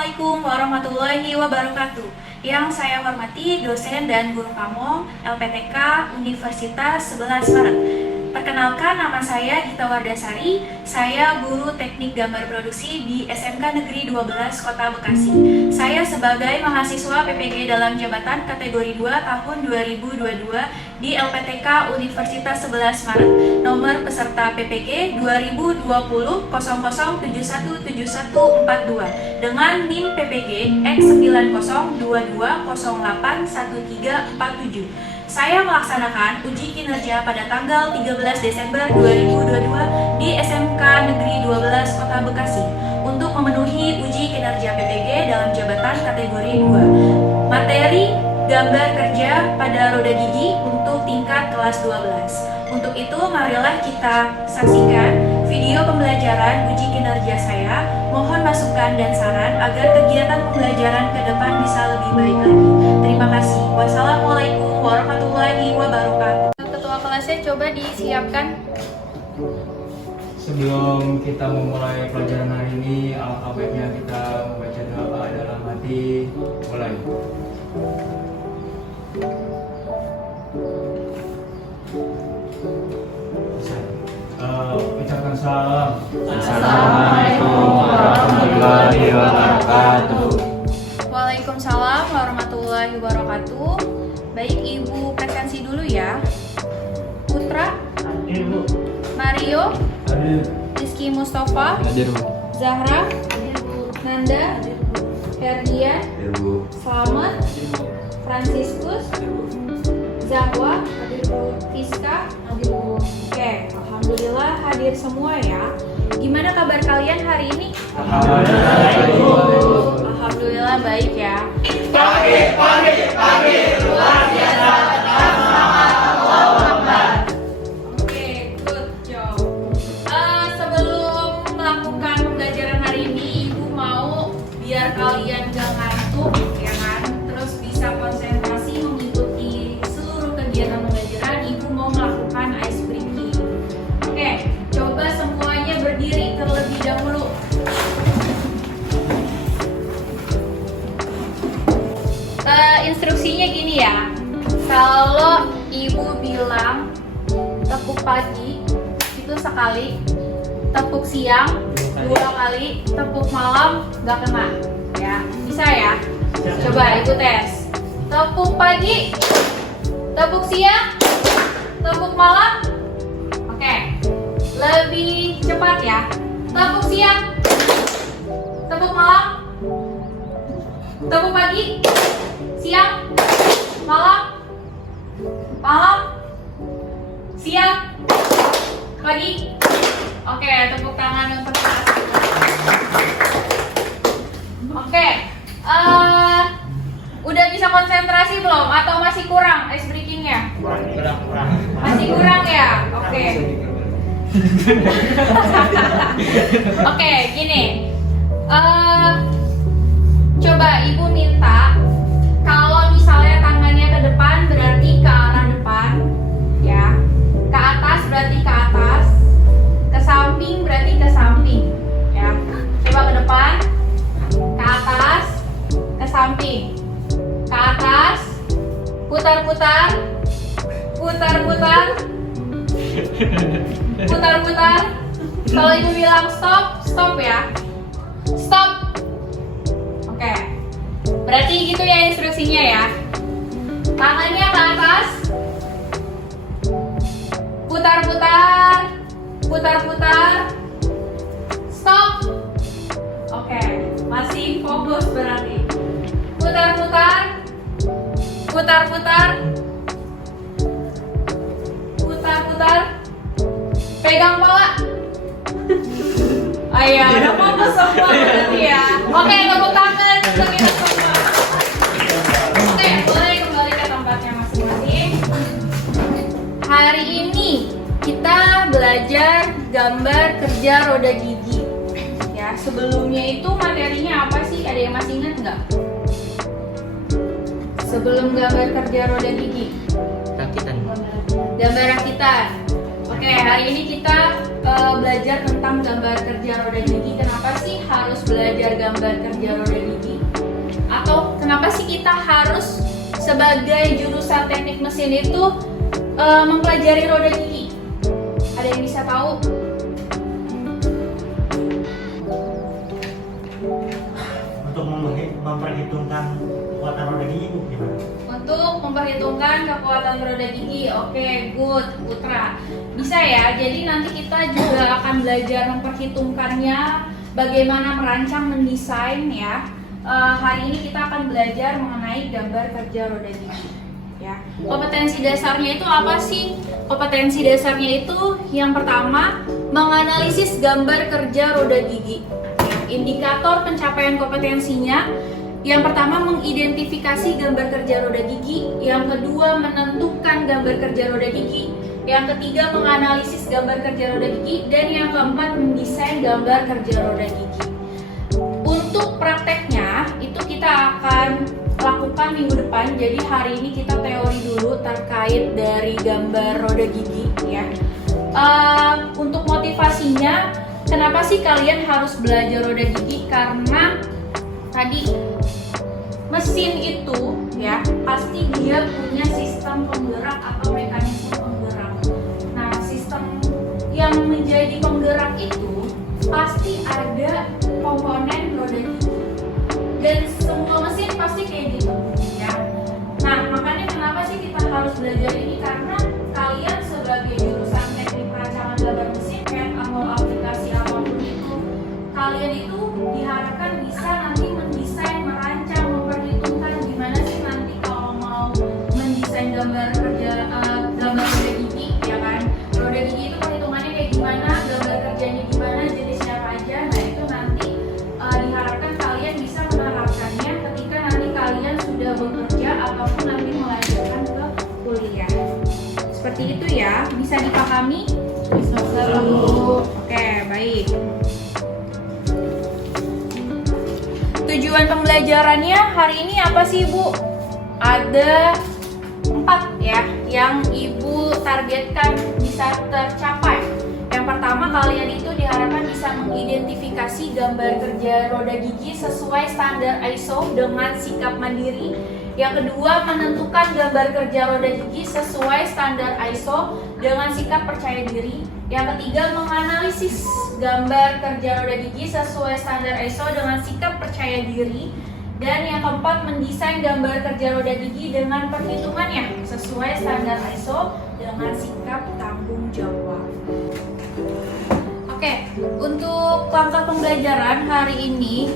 Assalamualaikum warahmatullahi wabarakatuh. Yang saya hormati dosen dan guru kamu LPTK Universitas 11 Maret. Perkenalkan, nama saya Gita Wardasari. Saya guru teknik gambar produksi di SMK Negeri 12 Kota Bekasi. Saya sebagai mahasiswa PPG dalam jabatan kategori 2 tahun 2022 di LPTK Universitas 11 Maret. Nomor peserta PPG 202000717142 dengan NIM PPG X9022081347. Saya melaksanakan uji kinerja pada tanggal 13 Desember 2022 di SMK Negeri 12 Kota Bekasi untuk memenuhi uji kinerja PPG dalam jabatan kategori 2. Materi gambar kerja pada roda gigi untuk tingkat kelas 12. Untuk itu, marilah kita saksikan video pembelajaran uji kinerja saya. Mohon masukan dan saran agar kegiatan pembelajaran ke depan bisa lebih baik lagi. Terima kasih. Wassalamualaikum warahmatullahi wabarakatuh. Ketua kelasnya coba disiapkan. Sebelum kita memulai pelajaran hari ini, alangkah baiknya kita membaca doa dalam hati. Mulai. Ucapkan salam. Assalamualaikum warahmatullahi wabarakatuh. Waalaikumsalam warahmatullahi wabarakatuh. Baik, Ibu presensi dulu ya. Putra, Hadir, Bu. Mario, Hadir. Rizky Mustafa, Hadir, Bu. Zahra, Nanda, Herdian, Hadir, Bu. Selamat, Franciscus, Zahwa, Fiska. Oke, alhamdulillah hadir semua ya. Gimana kabar kalian hari ini? Alhamdulillah baik ya. Oke, good job. Sebelum melakukan pembelajaran hari ini, Ibu mau biar kalian gak ngantuk, ya kan? Terus bisa konsentrasi mengikuti seluruh kegiatan pembelajaran. Ibu mau melakukan ice breaking. Oke, coba semuanya berdiri terlebih dahulu. Instruksinya gini ya. Kalau ibu bilang tepuk pagi itu sekali, tepuk siang 2 kali, tepuk malam nggak kena, ya bisa ya? Coba ibu tes. Tepuk pagi, tepuk siang, tepuk malam. Oke, lebih cepat ya. Tepuk siang, tepuk malam, tepuk pagi, siang, malam, siang, pagi. Oke, tepuk tangan untuk kelas. Oke, udah bisa konsentrasi belum? Atau masih kurang ice breakingnya? Kurang. Masih kurang ya? Oke. Oke, gini. Coba ibu minta, kalau misalnya tangannya ke depan berarti ke arah depan, ya. Ke atas berarti ke atas, ke samping berarti ke samping, ya. Coba ke depan, ke atas, ke samping, ke atas, putar-putar, putar-putar, putar-putar. Kalau ibu bilang stop, stop ya. Stop. Oke. Berarti gitu ya instruksinya ya. Tangannya ke atas. Putar-putar, putar-putar. Stop. Oke, masih fokus berarti. Putar-putar. Putar-putar. Putar-putar. Pegang pala. Ayo, udah fokus semua berarti ya. Oke, tepuk tangan untuk kita semua. Oke, boleh kembali ke tempatnya masing-masing. Hari ini kita belajar gambar kerja roda gigi. Ya, sebelumnya itu materinya apa sih? Ada yang masih ingat nggak? Sebelum gambar kerja roda gigi. Rakitan. Gambar rakitan. Oke, hari ini kita belajar tentang gambar kerja roda gigi. Kenapa sih harus belajar gambar kerja roda gigi? kenapa sih kita harus sebagai jurusan teknik mesin itu mempelajari roda gigi? Ada yang bisa tahu? Untuk memperhitungkan kekuatan roda gigi Bu, gimana? Untuk memperhitungkan kekuatan roda gigi, oke, good, Putra. Bisa ya, jadi nanti kita juga akan belajar memperhitungkannya, bagaimana merancang, mendesain ya. Hari ini kita akan belajar mengenai gambar kerja roda gigi. Ya. Kompetensi dasarnya itu apa sih? Kompetensi dasarnya itu yang pertama, menganalisis gambar kerja roda gigi. Ya, indikator pencapaian kompetensinya, yang pertama mengidentifikasi gambar kerja roda gigi, yang kedua menentukan gambar kerja roda gigi, yang ketiga menganalisis gambar kerja roda gigi, dan yang keempat mendesain gambar kerja roda gigi. Untuk prakteknya itu kita akan lakukan minggu depan. Jadi hari ini kita teori dulu terkait dari gambar roda gigi ya. Untuk motivasinya, kenapa sih kalian harus belajar roda gigi? Karena tadi mesin itu ya pasti dia punya sistem penggerak atau mekanisme penggerak. Nah, sistem yang menjadi penggerak itu pasti ada komponen roda gigi. Dan semua mesin pasti kayak gitu ya. Nah, makanya kenapa sih kita harus belajar ini? Karena kalian sebagai jurusan teknik perancangan gambar mesin atau aplikasi apapun itu, kalian itu diharapkan bisa nanti mendesain, merancang, memperhitungkan gimana sih nanti kalau mau mendesain gambar kerja gambar roda gigi ya kan. Roda gigi itu perhitungannya kayak gimana, gambar kerjanya gimana, jenisnya apa aja. Nah, itu nanti diharapkan kalian bisa menerapkannya ketika nanti kalian sudah bekerja ataupun nanti melanjutkan ke kuliah. Seperti itu ya, bisa dipahami? Bisa, Bu. Oke, baik. Tujuan pembelajarannya hari ini apa sih, Bu? Ada 4 ya yang Ibu targetkan bisa tercapai. Yang pertama, kalian itu diharapkan bisa mengidentifikasi gambar kerja roda gigi sesuai standar ISO dengan sikap mandiri. Yang kedua, menentukan gambar kerja roda gigi sesuai standar ISO dengan sikap percaya diri. Yang ketiga, menganalisis gambar kerja roda gigi sesuai standar ISO dengan sikap percaya diri. Dan yang keempat, mendesain gambar kerja roda gigi dengan perhitungannya sesuai standar ISO dengan sikap tanggung jawab. Oke, untuk langkah pembelajaran hari ini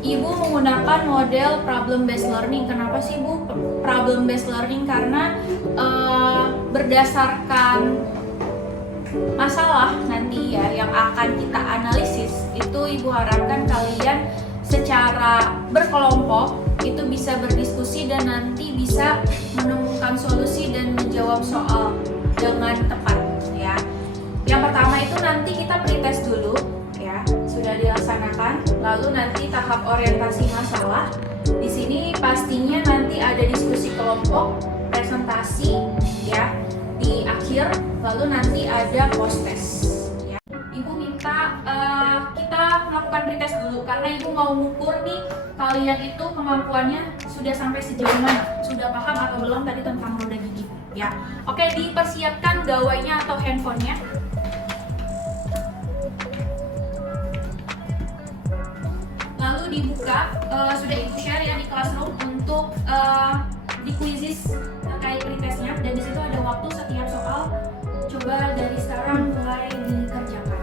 Ibu menggunakan model problem based learning. Kenapa sih Bu problem based learning? Karena berdasarkan masalah nanti ya yang akan kita analisis, itu Ibu harapkan kalian secara berkelompok itu bisa berdiskusi dan nanti bisa menemukan solusi dan menjawab soal dengan tepat ya. Yang pertama itu nanti kita pretest dulu ya, sudah dilaksanakan. Lalu nanti tahap orientasi masalah. Di sini pastinya nanti ada diskusi kelompok, presentasi ya di akhir. Lalu nanti ada post test. Ya. Ibu minta kita melakukan pretest dulu karena Ibu mau mengukur nih kalian itu kemampuannya sudah sampai sejauh mana, sudah paham atau belum tadi tentang roda gigi ya. Oke, dipersiapkan gawainya atau handphonenya. Lalu dibuka, sudah Ibu share ya di Classroom untuk di quizzes terkait pretestnya, dan di situ ada waktu setiap soal. Coba dari sekarang mulai dikerjakan.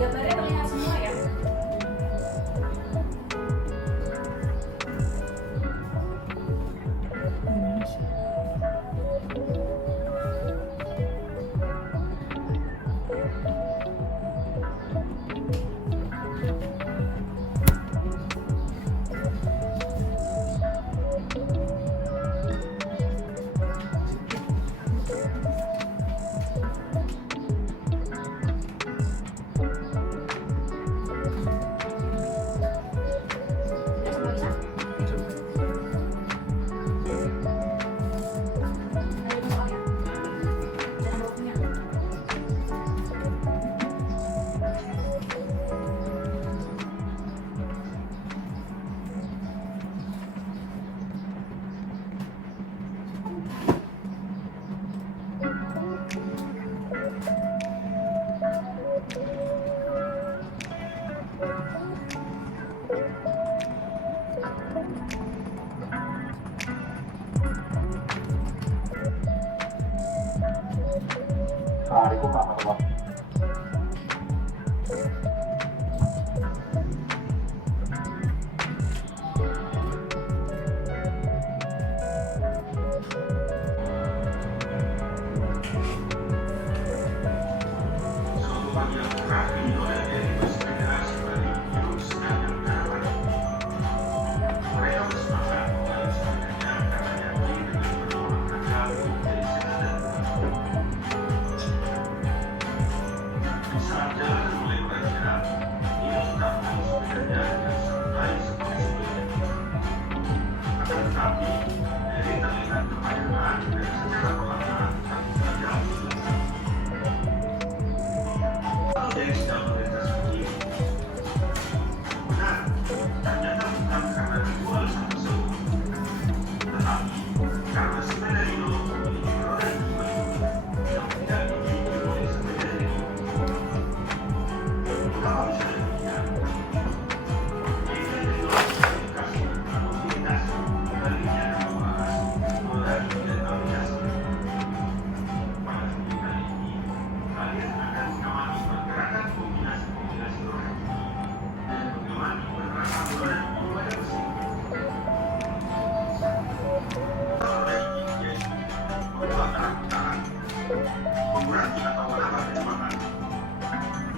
Gambarnya terlihat semua ya. Assalamualaikum warahmatullahi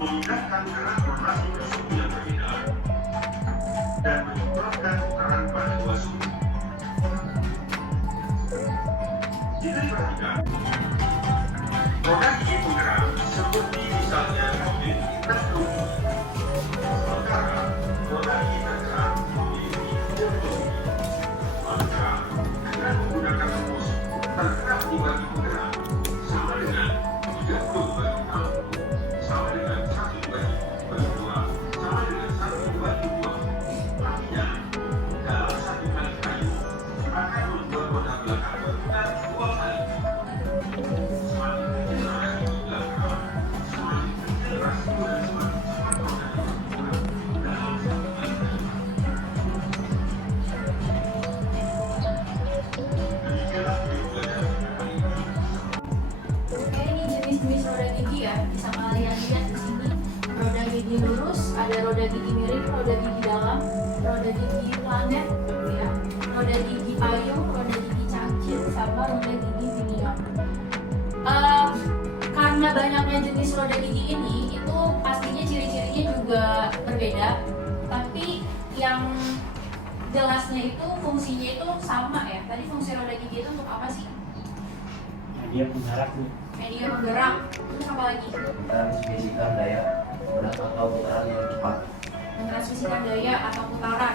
memindahkan gerak rotasi ke suhu yang berbeda dan menyemprotkan putaran pada dua suhu. Jika diperhatikan, roda gigi penggerak seperti misalnya memiliki teknologi, sementara roda gigi tergerak memiliki teknologi. Maka dengan menggunakan rumus tergerak dibagi penggerak sama dengan 30 dibagi 60 sama dengan 1 dibagi 2 sama dengan 1 dibagi 2. Artinya, dalam satu kali kayu akan membuat roda belakang berputar 2 kali. Semakin kecil roda gigi belakang, semakin kecil rasio dan semakin cepat roda gigi berputar dalam satu kali kayu. Demikianlah video pelajaran kali ini. Oke, ini jenis-jenis roda gigi ya. Bisa kalian lihat di sini. Roda gigi lurus, ada roda gigi miring, roda gigi dalam, roda gigi planet, ya, roda gigi payung, roda gigi cangkir, sama roda gigi pinion. Karena banyaknya jenis roda gigi ini, itu pastinya ciri-cirinya juga berbeda. Tapi yang jelasnya itu fungsinya itu sama ya. Tadi fungsi roda gigi itu untuk apa sih? Dia penggerak tuh. Media penggerak. Terus apa lagi? Transmisikan daya berat atau putaran yang cepat. Mentransmisikan daya atau putaran.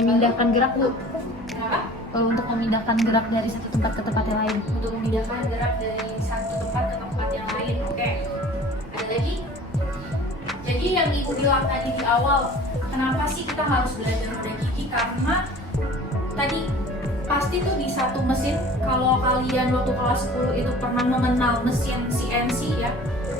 Memindahkan gerak Bu. Kenapa? Kalau untuk memindahkan gerak dari satu tempat ke tempat yang lain. Untuk memindahkan gerak dari satu tempat ke tempat yang lain. Oke. Ada lagi? Jadi yang Ibu bilang tadi di awal, kenapa sih kita harus belajar roda gigi? Karena tadi pasti tuh di satu mesin, kalau kalian waktu kelas 10 itu pernah mengenal mesin CNC ya,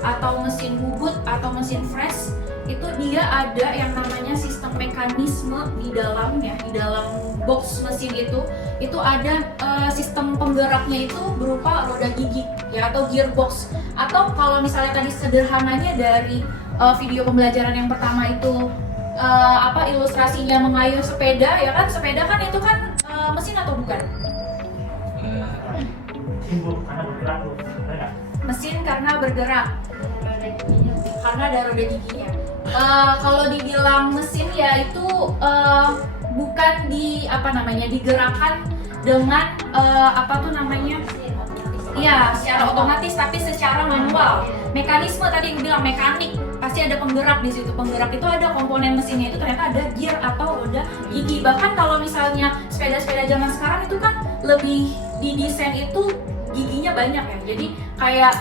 atau mesin bubut atau mesin fresh, itu dia ada yang namanya sistem mekanisme di dalamnya, di dalam box mesin itu ada sistem penggeraknya itu berupa roda gigi ya, atau gearbox. Atau kalau misalnya tadi sederhananya dari video pembelajaran yang pertama itu ilustrasinya mengayuh sepeda ya kan, sepeda kan itu kan mesin atau bukan? Timbul karena bergerak tuh. Mesin karena bergerak, karena ada roda giginya. Kalau dibilang mesin ya itu bukan digerakkan dengan Iya, secara otomatis, tapi secara manual. Mekanisme tadi yang bilang mekanik, pasti ada penggerak di situ. Penggerak itu ada komponen mesinnya itu ternyata ada gear atau roda gigi. Bahkan kalau misalnya sepeda-sepeda zaman sekarang itu kan lebih didesain itu giginya banyak ya. Jadi kayak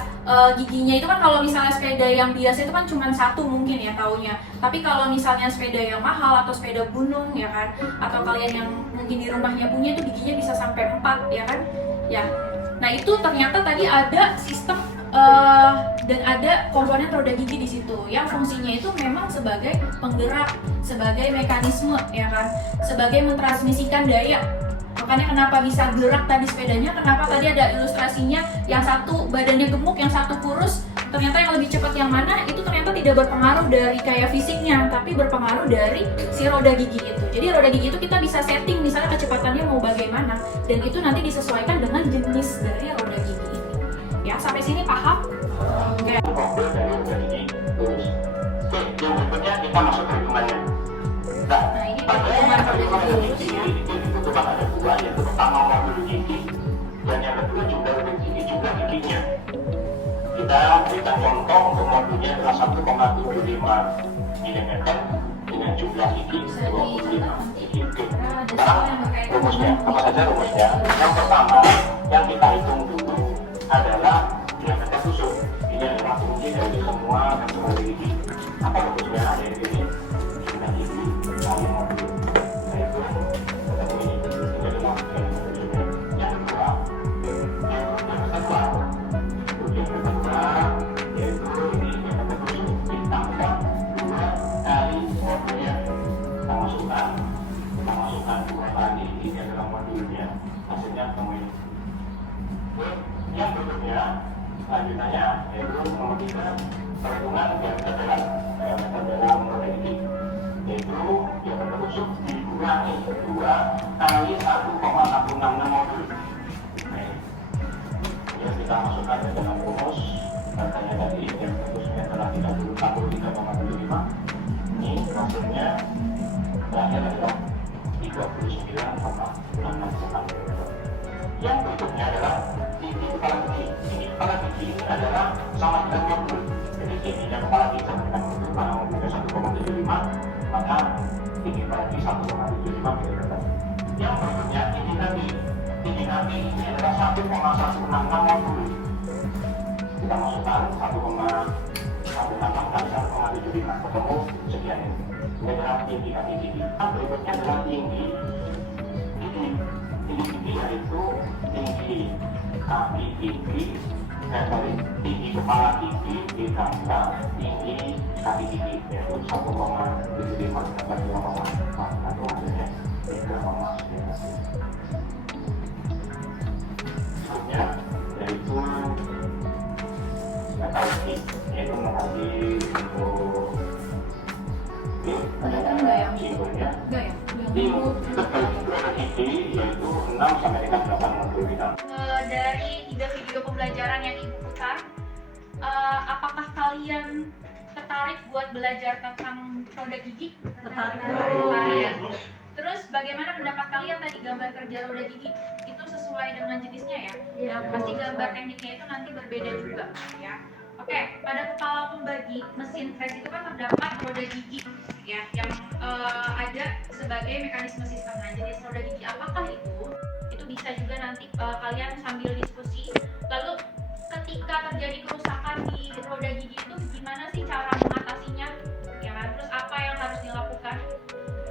giginya itu kan kalau misalnya sepeda yang biasa itu kan cuma satu mungkin ya taunya. Tapi kalau misalnya sepeda yang mahal atau sepeda gunung ya kan, atau kalian yang mungkin di rumahnya punya itu giginya bisa sampai 4 ya kan. Ya. Nah itu ternyata tadi ada sistem dan ada komponen roda gigi di situ yang fungsinya itu memang sebagai penggerak, sebagai mekanisme ya kan, sebagai mentransmisikan daya. Makanya kenapa bisa gerak tadi sepedanya, kenapa tadi ada ilustrasinya yang satu badannya gemuk, yang satu kurus. Ternyata yang lebih cepat yang mana itu ternyata tidak berpengaruh dari kayak fisiknya, tapi berpengaruh dari si roda gigi itu. Jadi roda gigi itu kita bisa setting misalnya kecepatannya mau bagaimana, dan itu nanti disesuaikan dengan jenis dari roda gigi ini. Ya, sampai sini paham? Oke. Mobil dari roda gigi lurus. Oke, yang berikutnya kita masuk ke hitungannya. Nah, ini pada hitungan roda gigi roda lurus gigi ya. itu cuma ada dua, yaitu pertama mobil gigi dan yang kedua jumlah roda gigi jumlah giginya. Kita berikan contoh untuk modulnya adalah 1,75 mm dengan jumlah gigi 25 gigi. Oke. Sekarang rumusnya, apa saja rumusnya? Yang pertama, yang kita hitung dulu adalah diameter tusuk. Ini adalah kunci dari semua kandungan gigi. Apa rumusnya? Ada di sini. Jumlah gigi kali modul. Yaitu ketemu ini. Ini adalah diameter tusuknya. Yang kedua, diameter luar. Diameter luar yaitu ini diameter tusuk ditambah 2 kali modulnya. Kita masukkan 2 kali, ini adalah modulnya. Hasilnya ketemu ini. Yang berikutnya lanjutannya yaitu nomor 3, perhitungan diameter dalam roda gigi, yaitu diameter tusuk dikurangi 2 kali 1,166 modul. Ya, kita masukkan ke dalam rumus. Katanya tadi diameter tusuknya adalah 43,75. Ini hasilnya terakhir adalah 39,66. Yang berikutnya adalah tinggi kepala gigi. Tinggi kepala gigi ini adalah sama dengan modul. Jadi tingginya kepala gigi sama dengan modul. Kalau modulnya 1,75, maka tinggi kepala gigi 1,75 mm. Yang berikutnya tinggi kaki ini adalah 1,166 modul. Kita masukkan 1,166 kali 1,75 ketemu sekian ini. Ini adalah tinggi kaki gigi. Yang berikutnya adalah tinggi gigi. Tinggi yaitu tinggi kaki gigi, tinggi kepala gigi ditambah tinggi kaki gigi, yaitu 1,75 tambah 2,4 atau hasilnya 3,9. Selanjutnya yaitu metalik, yaitu mengerti untuk Kelihatan nggak ya? simbolnya. Enggak ya? Roda gigi yaitu 6 sampai dengan 8 modul kita. Dari 3 video pembelajaran yang Ibu putar, apakah kalian tertarik buat belajar tentang roda gigi? Tertarik. Terus bagaimana pendapat kalian tadi gambar kerja roda gigi? Itu sesuai dengan jenisnya ya? Ya, pasti gambar tekniknya itu nanti berbeda juga ya. Oke, pada kepala pembagi mesin press itu kan terdapat roda gigi ya, yang ada sebagai mekanisme sistem. Nah, jenis roda gigi apakah itu? Itu bisa juga nanti kalian sambil diskusi. Lalu ketika terjadi kerusakan di roda gigi itu gimana sih cara mengatasinya? Ya kan? Terus apa yang harus dilakukan?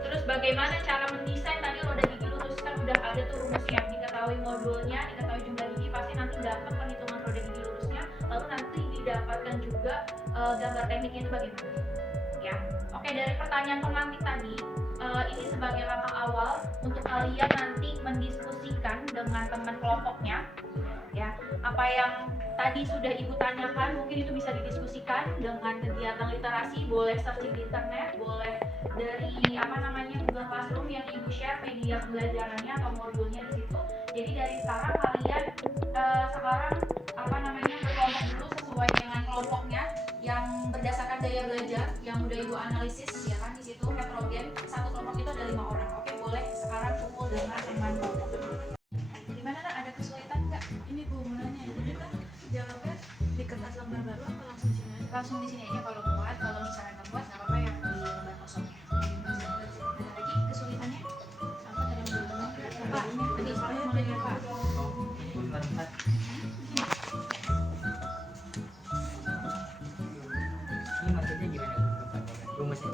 Terus bagaimana cara mendesain tadi roda gigi lurus? Kan udah ada tuh rumusnya, diketahui modulnya, diketahui jumlah gigi, pasti nanti dapat perhitungan roda gigi lurusnya. Lalu nanti didapatkan juga gambar tekniknya itu bagaimana? Ya, oke, dari pertanyaan pemantik tadi, ini sebagai langkah awal untuk kalian nanti mendiskusikan dengan teman kelompoknya. Ya, apa yang tadi sudah Ibu tanyakan mungkin itu bisa didiskusikan dengan kegiatan literasi, boleh searching di internet, boleh dari Google Classroom yang Ibu share media pembelajarannya atau modulnya di situ. Jadi dari sekarang kalian berkelompok dulu sesuai dengan kelompoknya yang berdasarkan daya belajar yang udah Ibu analisis ya kan, di situ heterogen. Satu kelompok itu ada 5 orang. Oke, boleh sekarang kumpul dengan teman kelompok. Gimana Nak? Ada kesulitan nggak? Ini Bu mau nanya, jadi kan jawabnya di kertas lembar baru apa langsung di sini aja? Langsung di sini aja kalau muat. Kalau misalnya nggak muat nggak apa-apa yang di lembar kosong. Ada lagi kesulitannya? Apa tadi yang belum Pak? Tadi soalnya mau nanya Pak. Ini maksudnya gimana rumusnya?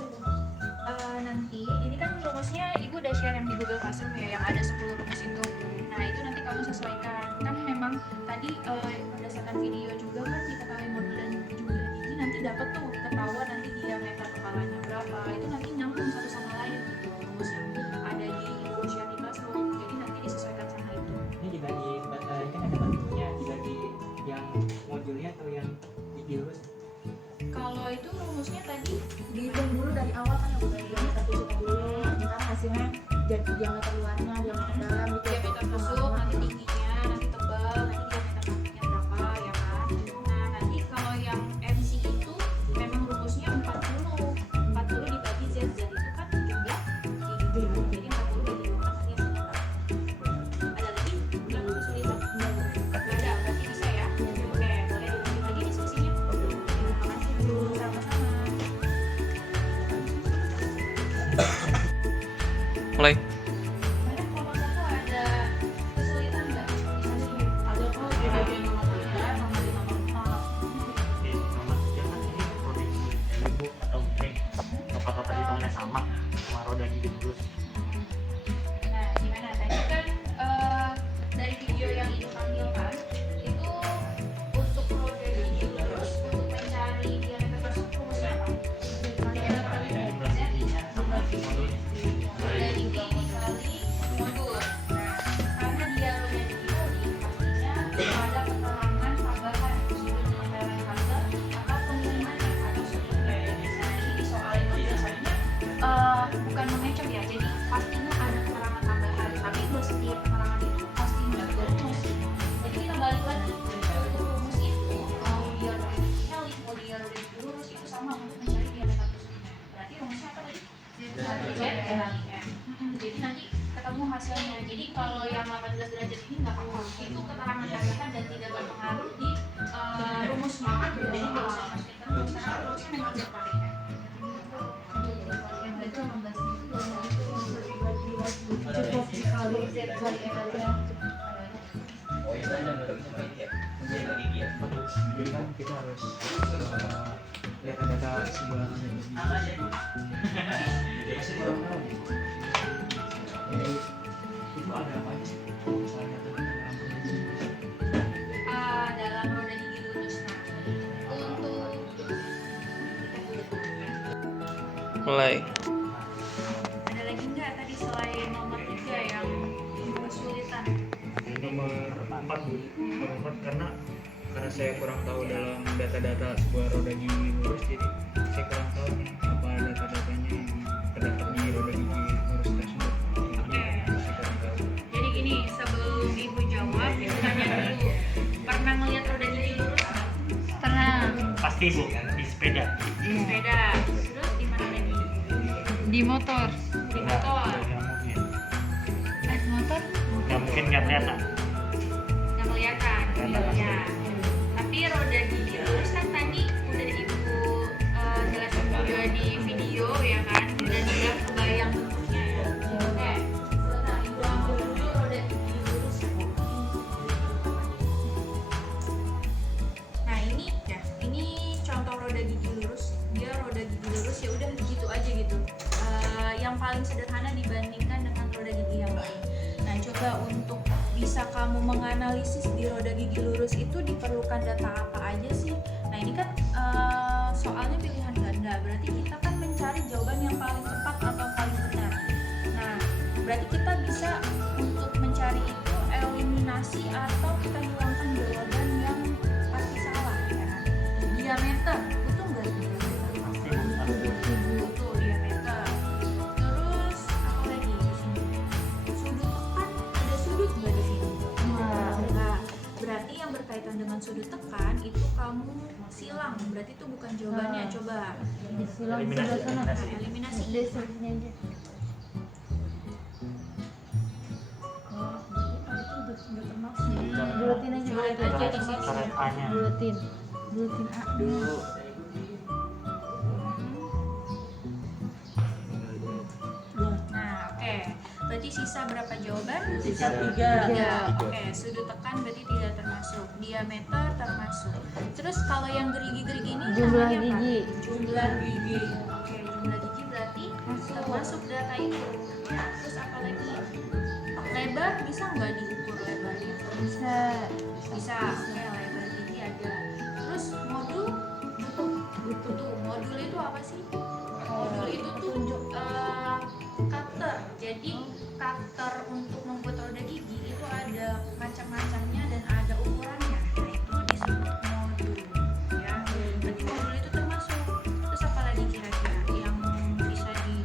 Nanti ini kan rumusnya Ibu udah share yang di Google Classroom ya, yang ada 10 rumus itu. Nah itu nanti kamu sesuaikan. Kan memang tadi berdasarkan video juga kan diketahui modul dan jumlah gigi, nanti dapat tuh ketahuan nanti diameter kepalanya berapa. Itu nanti nyambung satu sama lain gitu rumus yang ada di Ibu share di Classroom. Jadi nanti disesuaikan diameter luarnya, diameter dalam gitu. Diameter tusuk, nanti tingginya, nanti tebal, nanti diameter kakinya berapa ya kan. Nah nanti kalau yang MC itu memang rumusnya 40 dibagi ZZ itu kan jumlah gigi. Jadi 40 bagi 2 kan nanti hasilnya berapa? Ada lagi yang kesulitan? Nggak ada, berarti bisa ya. Oke, boleh dilanjut lagi diskusinya. Makasih dulu sama-sama. Mulai. Madam, kelompok satu ada kesulitan nggak? Ada kok di bagian nomor 3 sama di nomor 4. Oke, nomor 3 kan ini prodi ibu atau ring. Apakah perhitungannya sama roda gigi lurus? Nah, gimana? Tadi kan dari video yang Ibu tampilkan itu untuk roda gigi lurus untuk mencari diameter tersebut rumusnya apa? Jumlah giginya sama modulnya. Roda gigi dikali modul. Nah, karena dia roda gigi tadi pastinya ada keterangan tambahan sudut tempelan harga atau pengirimannya atau sudutnya. Nah, ini di soal itu biasanya bukan mengecoh ya, jadi pastinya ada keterangan tambahan, tapi buat setiap keterangan itu pastinya juga rumus. Jadi kita balik lagi untuk rumus itu, mau dia roda gigi nyali, mau dia roda gigi lurus itu sama untuk mencari diameter tusuknya. Berarti rumusnya apa tadi? Z kali M. Jadi nanti ketemu hasilnya. Jadi kalau yang 18 derajat ini nggak apa-apa, itu keterangan tambahan dan tidak berpengaruh di rumusnya. Jadi kalau saya masukin ke rumus, karena rumusnya memang Z kali M. Yang berarti 18 Cukup dikali Z kali M aja. Oh iya, ada lagi ya. Menjaga gigi ya. Jadi kan kita harus lihat data sebuah gigi. Masih kurang tahu. Jadi itu ada apa aja sih? Misalnya tentang dalam gigi. dalam roda gigi lurus. Nah, untuk Mulai. ada lagi nggak tadi selain nomor 3 yang kesulitan? Nomor 4 Bu. Nomor 4 karena saya kurang tahu dalam data-data sebuah roda gigi lurus, jadi saya kurang tahu nih apa data-datanya yang terdapat di roda gigi lurus tersebut. Saya kurang tahu. Jadi gini, sebelum Ibu jawab, Ibu tanya dulu. Pernah ngeliat roda gigi lurus nggak? Pernah Pasti bu, di sepeda. Di sepeda. Terus di mana lagi? di motor. Di motor. Nggak mungkin. Motor Nggak mungkin nggak kelihatan. Nggak kelihatan. Ya. Tapi roda gigi lurus kan tadi udah Ibu jelasin juga di video ya kan, dan udah kebayang bentuknya ya. Oke. Nah, Ibu ambil dulu roda gigi lurus. Nah ini ya, ini contoh roda gigi lurus. Dia roda gigi lurus ya udah gitu aja gitu. Yang paling sederhana dibandingkan dengan roda gigi yang lain. Nah coba untuk bisa kamu menganalisis di roda gigi lurus itu diperlukan data apa aja sih? Nah ini kan soalnya pilihan ganda, berarti kita kan mencari jawaban yang paling tepat atau paling benar. Nah berarti kita bisa untuk mencari itu eliminasi atau kita hilangkan jawaban yang pasti salah ya. Diameter, betul nggak diameter? Betul diameter. Terus apa lagi di sini? Sudut tekan, ada sudut nggak di sini? Nah, berarti yang berkaitan dengan sudut tekan itu kamu silang, berarti itu bukan jawabannya. Coba disilang Eliminasi. sebelah sana. nah, eliminasi. Desanya aja. Buletin aja. Coret aja di sini. Coret A-nya. Buletin A dulu. Nah, oke. Berarti sisa berapa jawaban? Sisa 3. Oke, sudut tekan berarti tidak termasuk. Diameter termasuk. Terus kalau yang gerigi-gerigi ini Jumlah namanya apa? gigi. Jumlah gigi. Oke, jumlah gigi berarti termasuk data itu. Ya, terus apa lagi? Lebar bisa nggak diukur lebarnya? Bisa. Bisa. Oke, lebar gigi ada. Terus modul butuh. Modul itu apa sih? Modul itu tuh cutter. Jadi cutter untuk membuat roda gigi itu ada macam-macamnya dan ada ukurannya. Nah itu disebut modul. Ya, berarti modul itu termasuk. Terus apa lagi kira-kira yang bisa di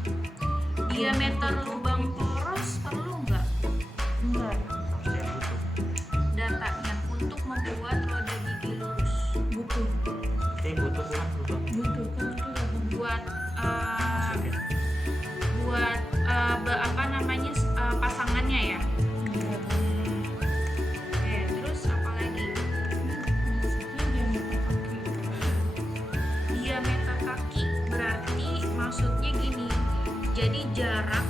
diameter lubang poros jarak,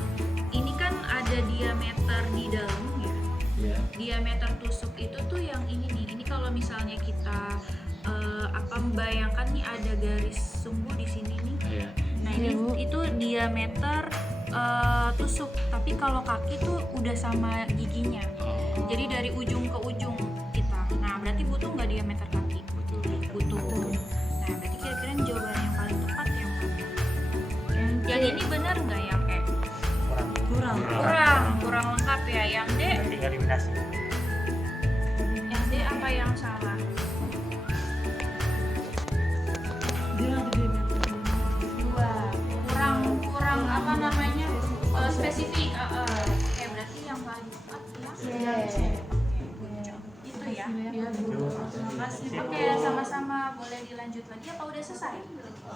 ini kan ada diameter di dalam ya. Iya. Diameter tusuk itu tuh yang ini nih. Ini kalau misalnya kita membayangkan nih ada garis sumbu di sini nih. Iya. Nah ini itu diameter tusuk, tapi kalau kaki tuh udah sama giginya. Jadi dari ujung ke ujung kita. Nah berarti butuh nggak diameter kaki? Butuh. Nah berarti kira-kira jawaban yang paling tepat yang mana? Yang ini benar nggak yang E? Kurang lengkap ya. Yang D? Tinggal eliminasi. Yang D apa yang salah? Dua. Kurang apa namanya? Spesifik. Oke, berarti yang paling tepat ya. Itu ya. Terima kasih. Oke, sama-sama. Boleh dilanjut lagi apa udah selesai?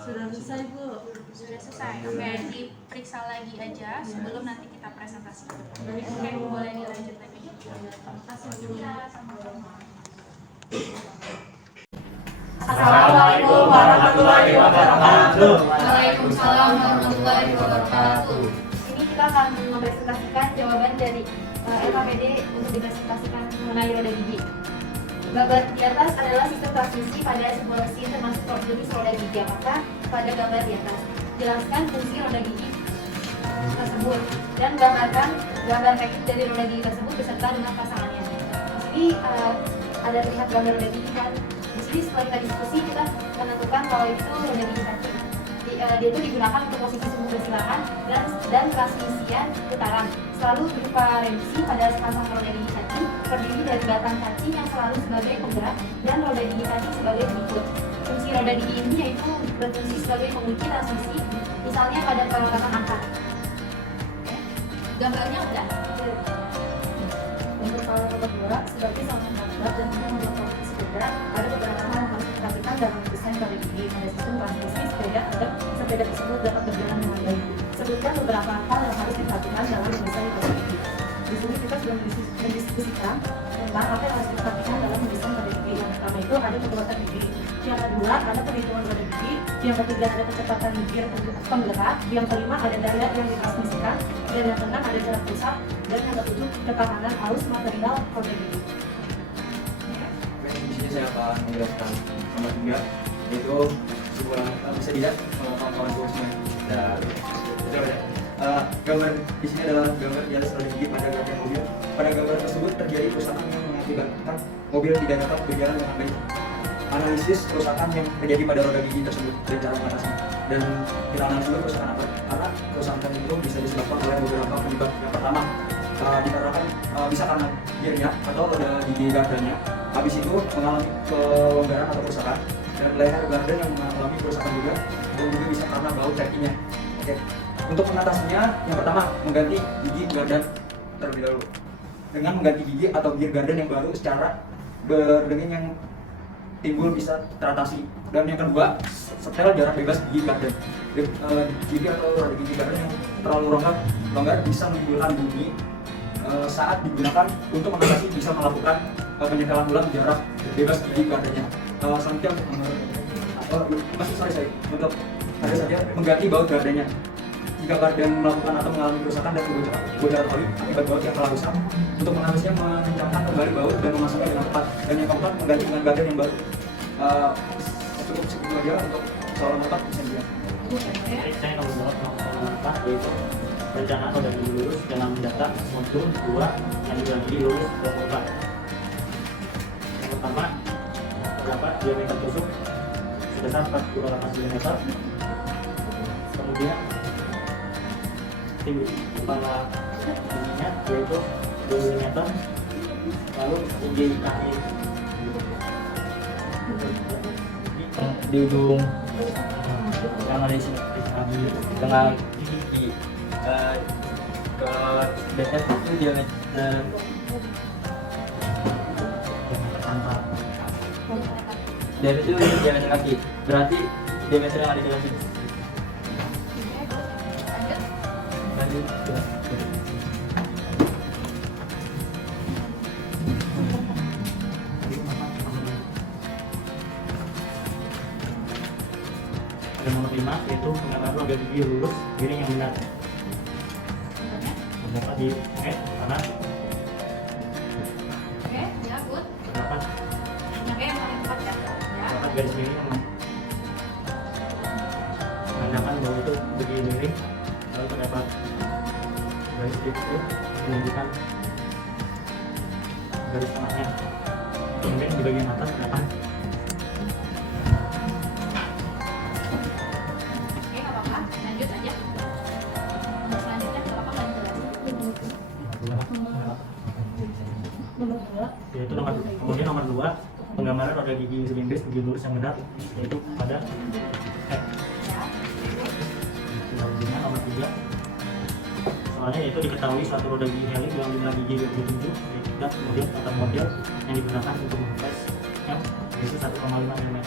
Sudah selesai, Bu. Sudah selesai. Oke, diperiksa lagi aja sebelum nanti kita presentasi. Oke, boleh dilanjut lagi. Terima kasih. Ya, sama-sama. Assalamualaikum warahmatullahi wabarakatuh. Waalaikumsalam warahmatullahi wabarakatuh. Ini kita akan mempresentasikan jawaban dari LKPD untuk dipresentasikan mengenai roda gigi. Gambar di atas adalah sistem transmisi pada sebuah mesin termasuk jenis roda gigi. Maka pada gambar di atas jelaskan fungsi roda gigi tersebut dan gambarkan gambar teknik dari roda gigi tersebut beserta dengan pasangannya. Di sini ada terlihat gambar roda gigi kan. Di sini setelah kita diskusi kita menentukan kalau itu roda gigi kaki. Dia itu digunakan untuk posisi sumbu persilangan dan transmisian putaran. Selalu berupa remisi pada sepasang roda gigi kaki terdiri dari batang kaki yang selalu sebagai penggerak dan roda gigi kaki sebagai pengikut. Fungsi roda gigi ini yaitu berfungsi sebagai pengunci transmisi, misalnya pada peralatan angkat. Gambarnya udah. Untuk kalau nomor 2 sebagai salah satu berat dan untuk sepeda ada beberapa hal yang harus diperhatikan dalam desain roda gigi pada sistem transmisi sepeda agar sepeda tersebut dapat berjalan dengan baik. Sebutkan beberapa hal yang harus diperhatikan dalam desain roda gigi. Di sini kita sudah mendiskusikan tentang apa yang harus diperhatikan dalam mendesain roda gigi. Yang pertama itu ada kekuatan gigi. Yang kedua ada perhitungan roda gigi. Yang ketiga ada kecepatan gigi penggerak. Yang kelima ada daya yang ditransmisikan. Dan yang keenam ada jarak pusat. Dan yang ketujuh ketahanan arus material roda gigi. Di sini saya akan menjelaskan nomor 3, yaitu sebuah bisa dilihat kawan-kawan kursusnya. Gambar di sini adalah gambar di atas roda gigi pada rangkaian mobil. Pada gambar tersebut terjadi kerusakan yang mengakibatkan mobil tidak dapat berjalan dengan baik. Analisis kerusakan yang terjadi pada roda gigi tersebut dan cara mengatasinya. Dan kita analisis dulu kerusakan apa? Karena kerusakan itu bisa disebabkan oleh beberapa penyebab. Yang pertama dikarenakan bisa karena gearnya atau roda gigi gardanya. Habis itu mengalami kelonggaran atau kerusakan, dan leher gardan yang mengalami kerusakan juga, dan juga bisa karena baut cekingnya. Oke. Untuk mengatasinya, yang pertama mengganti gigi gardan terlebih dahulu dengan mengganti gigi atau gear gardan yang baru secara berdenging yang timbul bisa teratasi. Dan yang kedua, setel jarak bebas gigi gardan. Gigi atau roda gigi gardan yang terlalu longgar bisa menimbulkan bunyi saat digunakan untuk mengatasi, bisa melakukan penyetelan ulang jarak bebas gigi gardannya. Selanjutnya untuk ada saja mengganti baut gardannya. Jika gardan melakukan atau mengalami kerusakan dan kebocoran oli akibat baut yang telah rusak, untuk mengatasinya mengencangkan kembali baut dan memasangnya dengan tepat. Dan yang keempat, mengganti dengan gardan yang baru. Cukup segitu aja untuk soal motor bisa dia. Saya nomor 4 yaitu rencana roda gigi lurus dalam data modul 2 yang diganti lurus kelompok. Yang pertama terdapat diameter tusuk sebesar 48 mm. Kemudian tinggi kepala giginya yaitu 2 mm. Lalu tinggi kaki Di ujung yang ada di sini dengan gigi ke DF itu diameter dan itu diameter kaki, berarti diameter yang ada di dalam sini. Lanjut. Ada nomor 5 yaitu pengamatan roda gigi lurus miring yang benar. dapat di kanan Oke, ya, good. terdapat Yang yang paling tepat ya. Ya. terdapat garis miring yang menandakan bahwa itu berdiri miring, lalu terdapat garis itu menunjukkan garis tengahnya. Kemudian di bagian atas terdapat Oke, nggak apa-apa. Lanjut aja. Untuk selanjutnya nggak apa-apa nggak dijelasin. yaitu kemudian nomor 2 penggambaran roda gigi silindris bagi lurus yang benar, yaitu pada nomor 3 soalnya yaitu diketahui suatu roda gigi helix dengan jumlah gigi 27, dan kemudian tata model yang digunakan untuk mengetes M yaitu 1,5 mm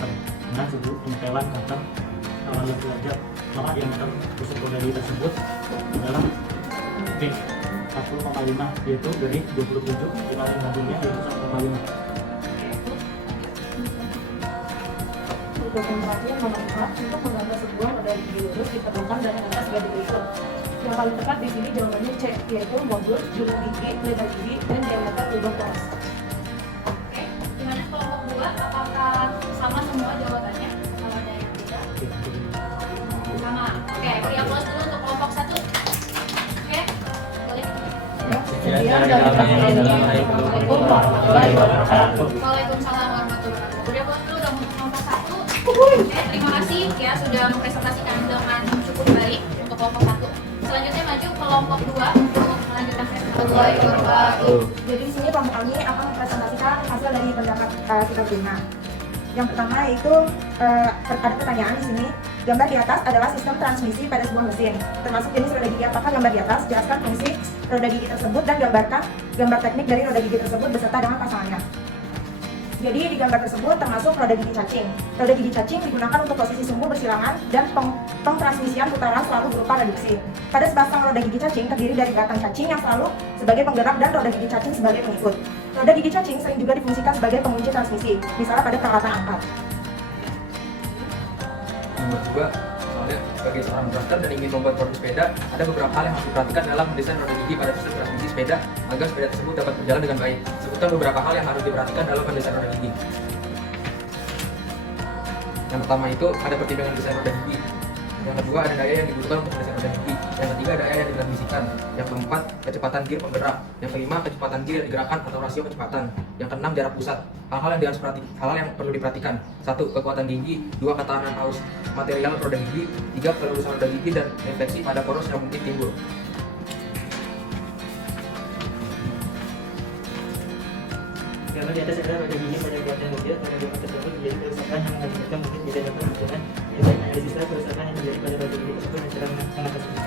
dengan suhu penyetelan motor awal yang wajar, maka diameter pusat roda gigi tersebut adalah B 40,5 yaitu dari 27 dikali mobilnya yaitu 1,5. Untuk yang terakhir nomor 4, untuk menggambar sebuah roda gigi lurus diperlukan data data sebagai berikut. Yang paling tepat di sini jawabannya C, yaitu modul, jumlah gigi, lebar gigi, dan diameter lubang poros. Oke, gimana kelompok 2? Apakah sama semua jawabannya? Kalau ada yang beda? Sama. Oke, beri aplaus dulu untuk kelompok 1. Oke, boleh. Sekian dari kami. Assalamualaikum warahmatullahi wabarakatuh. Waalaikumsalam warahmatullahi wabarakatuh. Beri aplaus dulu dong untuk kelompok 1. Oke, terima kasih ya sudah mempresentasikan dengan cukup baik untuk kelompok 1. Selanjutnya maju kelompok 2 untuk melanjutkan presentasi. Jadi di sini kelompok kami akan mempresentasikan hasil dari pendapat kita terima. Yang pertama yaitu ada pertanyaan di sini. Gambar di atas adalah sistem transmisi pada sebuah mesin. Termasuk jenis roda gigi apakah gambar di atas? Jelaskan fungsi roda gigi tersebut dan gambarkan gambar teknik dari roda gigi tersebut beserta dengan pasangannya. Jadi di gambar tersebut termasuk roda gigi cacing. Roda gigi cacing digunakan untuk posisi sumbu bersilangan dan pengtransmisian putaran selalu berupa reduksi. Pada sepasang roda gigi cacing terdiri dari batang cacing yang selalu sebagai penggerak dan roda gigi cacing sebagai pengikut. Roda gigi cacing sering juga difungsikan sebagai pengunci transmisi, misalnya pada peralatan angkat. Nomor 2, soalnya sebagai seorang drafter dan ingin membuat produk sepeda, ada beberapa hal yang harus diperhatikan dalam mendesain roda gigi pada sistem transmisi sepeda agar sepeda tersebut dapat berjalan dengan baik. Sebutkan beberapa hal yang harus diperhatikan dalam mendesain roda gigi. Yang pertama itu ada pertimbangan desain roda gigi. Yang kedua ada daya yang dibutuhkan untuk mendesain roda gigi. Yang ketiga daya yang ditransmisikan. Yang keempat kecepatan gear penggerak. Yang kelima kecepatan gear yang digerakkan atau rasio kecepatan. Yang keenam jarak pusat. Hal-hal yang perlu diperhatikan. 1. Kekuatan gigi. 2. Ketahanan arus material roda gigi. 3. Kelurusan roda gigi dan infeksi pada poros yang mungkin timbul. Gambar di atas adalah roda gigi pada gardan mobil. Pada gambar tersebut menjadi kerusakan yang mengakibatkan mungkin tidak dapat dilakukan. Dengan analisislah kerusakan yang terjadi pada roda gigi tersebut dan cara mengatasinya.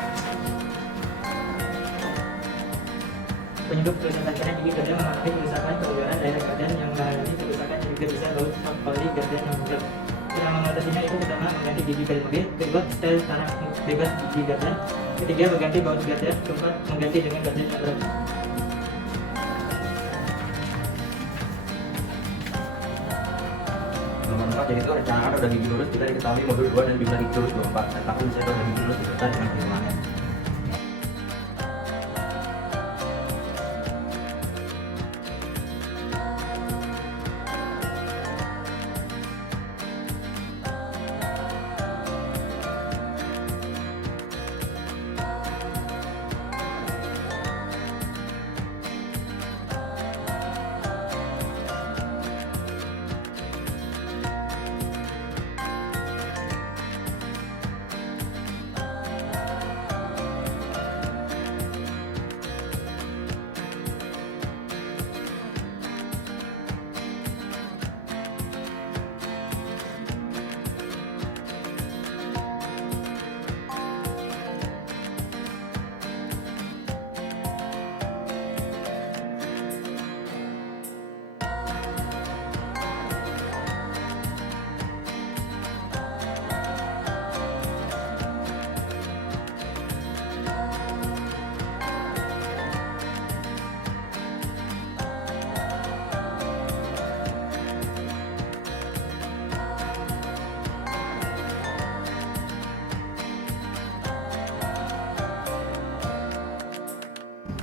Penyebab kerusakan gardan gigi adalah mengalami kerusakan keluaran daerah gardan yang mengalami kerusakan yang juga bisa baut kembali gardan yang bulat. Cara mengatasinya itu pertama mengganti gigi gardan mobil, kedua setel tanah bebas gigi gardan, ketiga mengganti baut gardan, keempat mengganti dengan gardan yang berat. Nomor 4 yaitu rencana roda gigi lurus jika diketahui modul 2 dan jumlah gigi lurus 24. Tetapkan desain roda gigi lurus beserta dengan perhitungannya.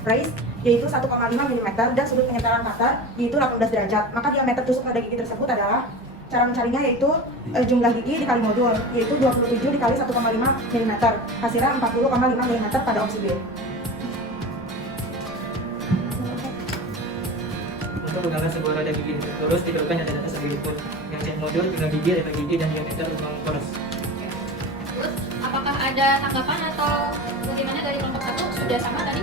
raise yaitu 1,5 mm dan sudut penyentaran kata yaitu 18 derajat. Maka diameter tusuk roda gigi tersebut adalah, cara mencarinya yaitu jumlah gigi dikali modul yaitu 27 dikali 1,5 mm. Hasilnya 40,5 mm pada opsi B. Untuk menggunakan sebuah roda gigi lurus diperlukan data-data sebagai berikut, yang set modul, jumlah gigi, lebar gigi, dan diameter lubang poros. Terus, apakah ada tanggapan atau bagaimana dari kelompok 1? Sudah sama tadi?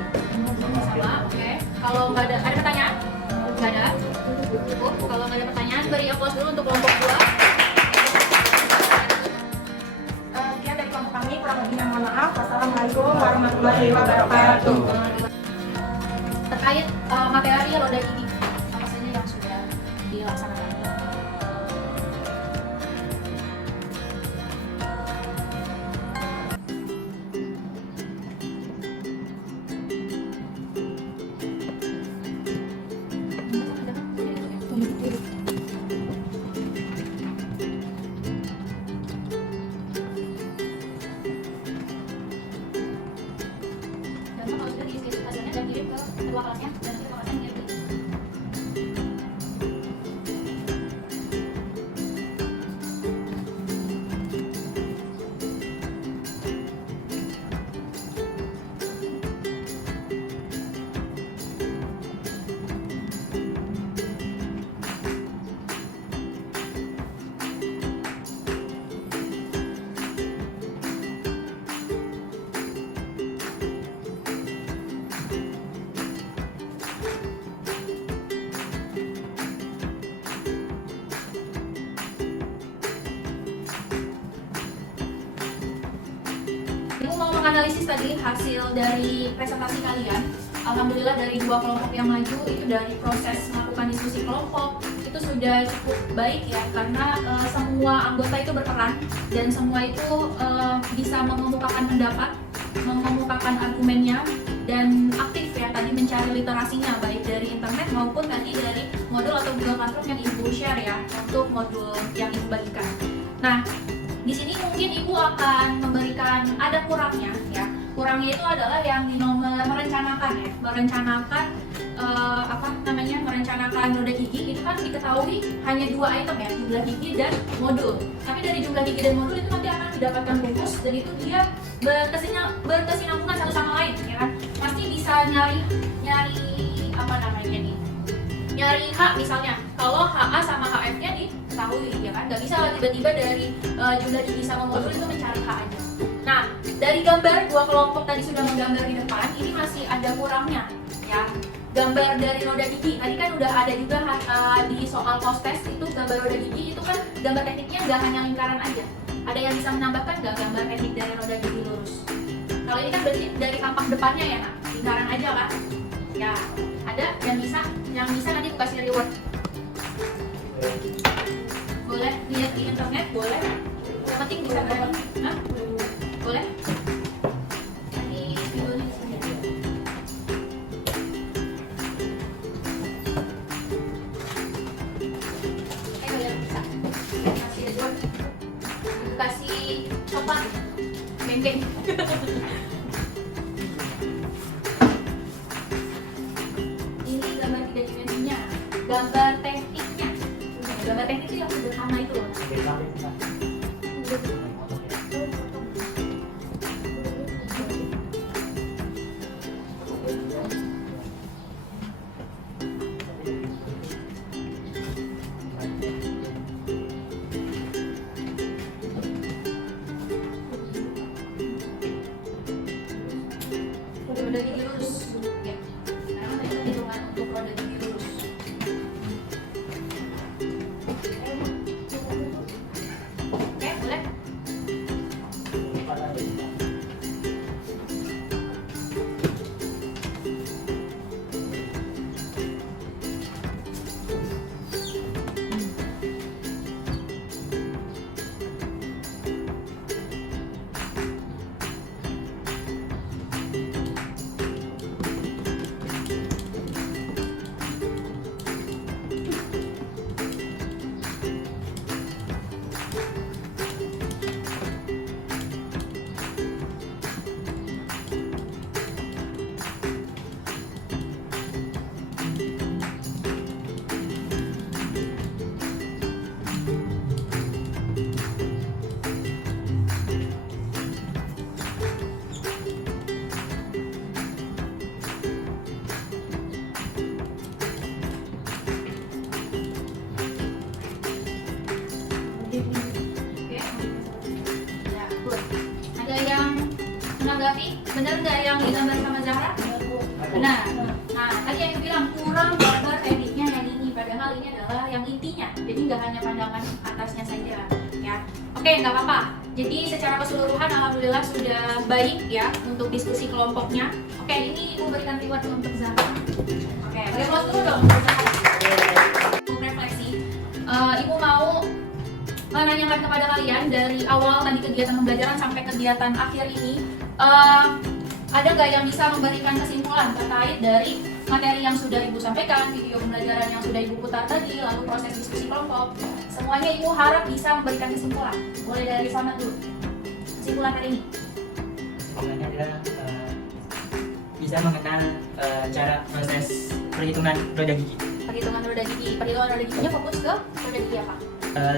Sama, oke. Kalau nggak ada pertanyaan? Nggak ada? Cukup. Kalau nggak ada pertanyaan, beri aplaus dulu untuk kelompok 2. Sekian dari kelompok kami, kurang lebihnya mohon maaf. Wassalamualaikum warahmatullahi wabarakatuh. Terkait materi roda gigi, apa saja yang sudah dilaksanakan? Dan kalau sudah diisi hasilnya dan kirim ke ketua kelasnya dan ketua kelasnya kirim ke Ibu mau menganalisis tadi hasil dari presentasi kalian. Alhamdulillah dari 2 kelompok yang maju itu dari proses melakukan diskusi kelompok itu sudah cukup baik ya, karena semua anggota itu berperan dan semua itu bisa mengemukakan pendapat, mengemukakan argumennya dan aktif ya tadi mencari literasinya baik dari internet maupun tadi dari modul atau Google Classroom yang Ibu share ya untuk modul yang Ibu bagikan. Nah, di sini mungkin Ibu akan memberikan ada kurangnya ya. Kurangnya itu adalah yang di nomor merencanakan ya. Merencanakan roda gigi itu kan diketahui hanya 2 item ya, jumlah gigi dan modul. Tapi dari jumlah gigi dan modul itu nanti akan didapatkan rumus dan itu dia berkesinambungan satu sama lain ya kan. Pasti bisa nyari nyari H misalnya. Kalau HA sama HF-nya diketahui ya kan. Nggak bisa tiba-tiba dari jumlah gigi sama modul itu mencari H aja. Nah, dari gambar 2 kelompok tadi sudah menggambar di depan, ini masih ada kurangnya ya. Gambar dari roda gigi, tadi kan udah ada juga di soal post test itu gambar roda gigi itu kan gambar tekniknya nggak hanya lingkaran aja. Ada yang bisa menambahkan nggak gambar teknik dari roda gigi lurus? Kalau ini kan berarti dari tampak depannya ya, nah, lingkaran aja kan? Ya, ada yang bisa nanti aku kasih reward. Boleh lihat di internet, boleh. Yang penting bisa berani. Hah? Boleh? Nanti videonya di sini. Kalian bisa kasih reward. Kasih coklat, bengkeng. Ini gambar 3 dimensinya, gambar tekniknya. Gambar teknik itu yang sederhana itu loh. Roda gigi lurus ya, karena tadi kan hitungan untuk roda gigi lurus. Oke, boleh. yang digambar sama Zahra? Benar. Nah, tadi yang bilang kurang gambar tekniknya yang ini, padahal ini adalah yang intinya. Jadi nggak hanya pandangan atasnya saja, ya. Oke, nggak apa-apa. Jadi secara keseluruhan alhamdulillah sudah baik ya untuk diskusi kelompoknya. Oke, ini Ibu berikan reward untuk Zahra. Oke, beri applause dulu dong untuk Zahra. Untuk refleksi, Ibu mau menanyakan kepada kalian dari awal tadi kegiatan pembelajaran sampai kegiatan akhir ini, ada nggak yang bisa memberikan kesimpulan terkait dari materi yang sudah Ibu sampaikan, video pembelajaran yang sudah Ibu putar tadi, lalu proses diskusi kelompok. Semuanya Ibu harap bisa memberikan kesimpulan. Mulai dari Samad dulu. Kesimpulan hari ini. Kesimpulannya adalah bisa mengenal cara proses perhitungan roda gigi. Perhitungan roda gigi. Perhitungan roda giginya fokus ke roda gigi apa?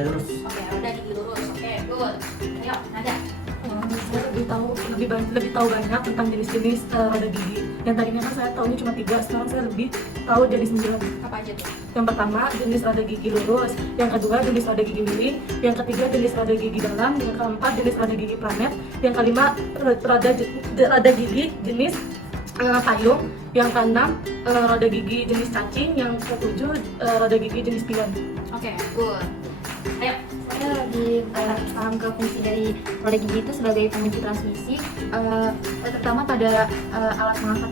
Lurus. Oke, roda gigi lurus. Oke, good. Ayo, Nada. Saya lebih tahu banyak tentang jenis-jenis roda gigi. Yang tadinya kan saya tahunya cuma 3, sekarang saya lebih tahu jenis 9. Apa aja tuh? Yang pertama jenis roda gigi lurus, yang kedua jenis roda gigi miring, yang ketiga jenis roda gigi dalam, yang keempat jenis roda gigi planet, yang kelima roda gigi jenis payung, yang keenam roda gigi jenis cacing, yang ketujuh roda gigi jenis pion. Oke, good. Ayo. Saya lebih paham ke fungsi dari roda gigi itu sebagai pengunci transmisi, terutama pada alat pengangkat.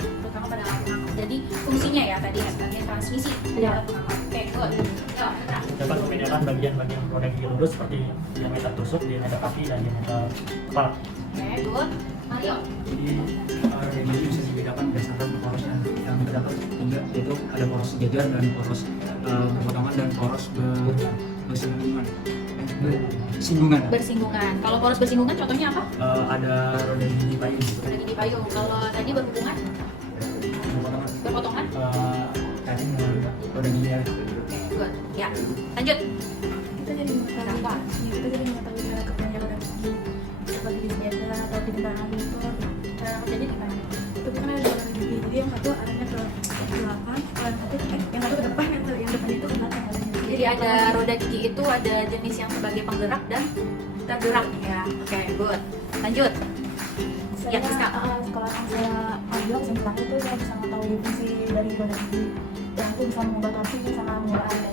Terutama pada alat pengangkat. Jadi fungsinya ya tadi ya sebagai transmisi pada alat pengangkat. Oke, good. Ayo, Putra. Dapat membedakan bagian-bagian roda gigi lurus seperti diameter tusuk, diameter kaki, dan diameter kepala. Oke, good. Mario. Jadi roda gigi bisa dibedakan berdasarkan poros yang terdapat tiga, yaitu ada poros sejajar dan poros berpotongan dan poros Bersinggungan. Kalau poros bersinggungan contohnya apa? Ada roda gigi payung. Roda gigi payung. Kalau tadi berhubungan? Berpotongan? Tadi roda gigi ya. Oke, good. Ya, lanjut. Kita jadi mengetahui cara kerjanya roda gigi seperti di sejajar atau di tangan itu. Cara kerjanya di mana? Itu kan ada roda gigi, jadi yang satu arahnya ke belakang, yang satu ke depan, yang depan itu ke belakang. Jadi ada roda gigi itu ada jenis yang sebagai penggerak dan tergerak ya. Oke, good. Lanjut. Ya, Siska. Kalau saya ambil kesimpulan itu saya bisa mengetahui fungsi dari roda gigi, yang itu bisa mengubah torsi sama mengubah area.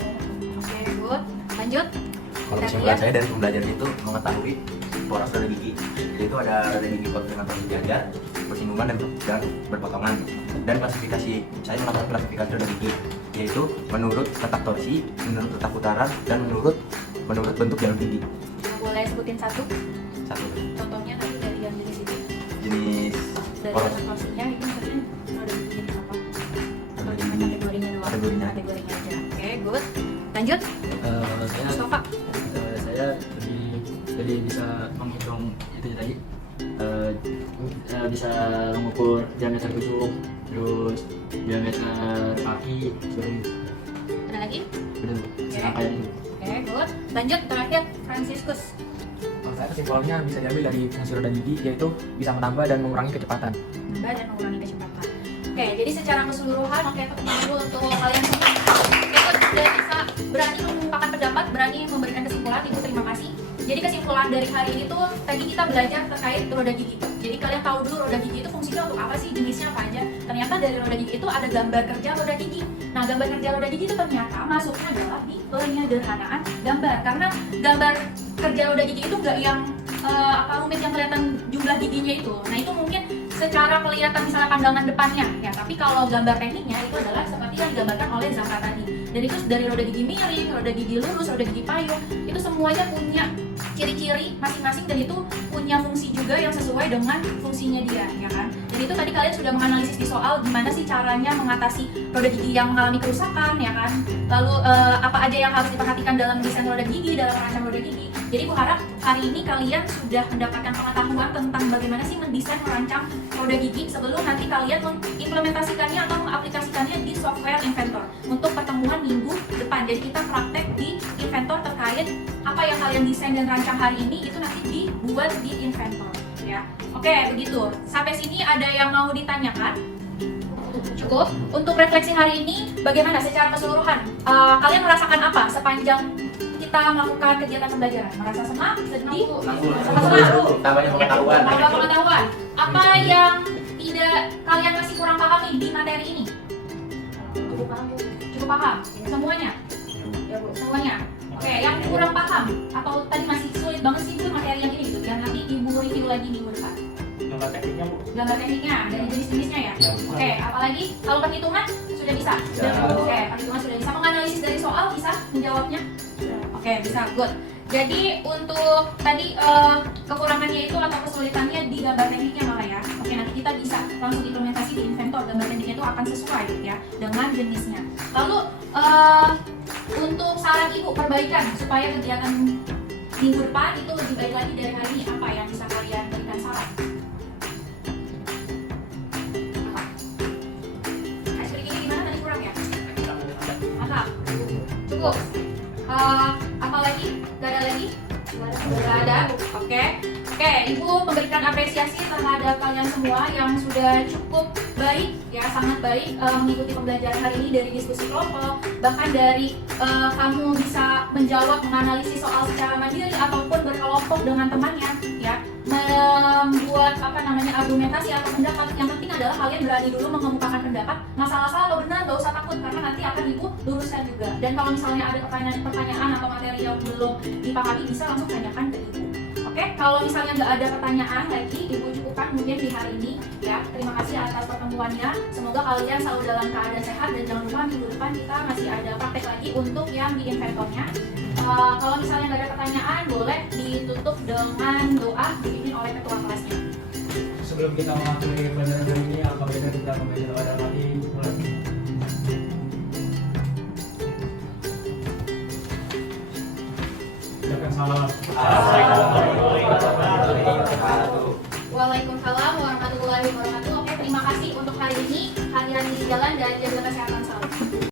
Oke, good. Lanjut. Kalau kesimpulan saya dari pembelajaran itu mengetahui poros roda gigi, yaitu ada roda gigi dengan poros sejajar, bersinggungan dan berpotongan. Dan klasifikasi saya mengetahui klasifikasi roda gigi, yaitu menurut letak torsi, menurut letak putaran, dan menurut bentuk jalur gigi. Boleh sebutin satu? Satu. Contohnya nanti dari yang jenis itu. Jenis Dari poros. torsinya itu maksudnya roda gigi jenis apa? Atau Roda cuma gigi. kategorinya doang? Kategorinya. Kategorinya aja. Oke, good. Lanjut. Mustafa. Saya jadi bisa menghitung itu tadi, bisa mengukur diameter tusuk, terus diameter kaki, Ada lagi? angka itu. Oke, good. Lanjut terakhir Franciscus. Kalau saya kesimpulannya bisa diambil dari fungsi roda gigi, yaitu bisa menambah dan mengurangi kecepatan. Menambah dan mengurangi kecepatan. Oke, jadi secara keseluruhan, oke, tepuk tangan dulu untuk kalian semua. Oke, sudah bisa berani mengungkapkan pendapat, berani memberikan kesimpulan. Ibu terima kasih. Jadi kesimpulan dari hari ini tuh tadi kita belajar terkait roda gigi. Jadi kalian tahu dulu roda gigi itu fungsinya untuk apa sih, jenisnya apa aja. Ternyata dari roda gigi itu ada gambar kerja roda gigi. Nah, gambar kerja roda gigi itu ternyata masuknya adalah di penyederhanaan gambar. Karena gambar kerja roda gigi itu nggak yang rumit yang kelihatan jumlah giginya itu. Nah, itu mungkin secara kelihatan misalnya pandangan depannya ya, tapi kalau gambar tekniknya itu adalah seperti yang digambarkan oleh Zahra tadi. Dan itu dari roda gigi miring, roda gigi lurus, roda gigi payung, itu semuanya punya ciri-ciri masing-masing dan itu punya fungsi juga yang sesuai dengan fungsinya dia, ya kan? Jadi itu tadi kalian sudah menganalisis di soal gimana sih caranya mengatasi roda gigi yang mengalami kerusakan, ya kan? Lalu apa aja yang harus diperhatikan dalam desain roda gigi, dalam merancang roda gigi. Jadi aku harap hari ini kalian sudah mendapatkan pengetahuan tentang bagaimana sih mendesain merancang roda gigi sebelum nanti kalian mengimplementasikannya atau mengaplikasikannya di software Inventor untuk pertemuan minggu depan. Jadi kita praktek di Inventor terkait apa yang kalian desain dan rancang hari ini itu nanti dibuat di Inventor, ya. Oke, begitu. Sampai sini ada yang mau ditanyakan? Cukup. Untuk refleksi hari ini bagaimana secara keseluruhan? Kalian merasakan apa sepanjang kita melakukan kegiatan pembelajaran? Merasa senang, sedih, sama-sama? Tambahnya pengetahuan. Tambah pengetahuan. Apa yang tidak kalian masih kurang paham nih di materi ini? Cukup paham, Bu. Cukup paham? Semuanya? Ya, Bu. Semuanya? Oke, yang kurang paham atau tadi masih sulit banget sih Bu materi yang ini gitu, yang nanti Ibu review lagi minggu depan. Gambar tekniknya, Bu. Gambar tekniknya dari jenis-jenisnya ya. Oke, apalagi kalau perhitungan sudah bisa. Oke, perhitungan sudah bisa. Menganalisis dari soal bisa menjawabnya. Oke, bisa, good. Jadi untuk tadi kekurangannya itu atau kesulitannya di gambar tekniknya Mama ya. Oke, nanti kita bisa langsung implementasi di Inventor. Gambar tekniknya itu akan sesuai ya dengan jenisnya. Lalu untuk saran Ibu perbaikan supaya kegiatan minggu depan itu lebih baik lagi dari hari ini, apa yang bisa kalian berikan saran? Icebreaking ini gimana tadi kurang ya? Mantap. Cukup. Apalagi? Gak ada lagi? Gak ada? Oke, Ibu memberikan apresiasi terhadap kalian semua yang sudah cukup baik ya, sangat baik mengikuti pembelajaran hari ini dari diskusi kelompok, bahkan dari kamu bisa menjawab, menganalisis soal secara mandiri ataupun berkelompok dengan temannya ya, membuat argumentasi atau pendapat. Yang penting adalah kalian berani dulu mengemukakan pendapat. Masalah salah atau benar gak usah takut karena nanti akan Ibu luruskan juga. Dan kalau misalnya ada pertanyaan atau materi yang belum dipahami bisa langsung tanyakan ke Ibu. Oke, kalau misalnya nggak ada pertanyaan lagi, Ibu cukupkan mungkin di hari ini ya. Terima kasih atas pertemuannya. Semoga kalian selalu dalam keadaan sehat dan jangan lupa minggu depan kita masih ada praktek lagi untuk yang di inventornya. Kalau misalnya nggak ada pertanyaan, boleh ditutup dengan doa dipimpin oleh ketua kelasnya. Sebelum kita mengakhiri pelajaran hari ini, apa beda kita membaca doa dalam hati? Mulai. Ucapkan salam. Waalaikumsalam warahmatullahi wabarakatuh. Oke, terima kasih untuk hari ini. Hati-hati di jalan dan jaga kesehatan selalu.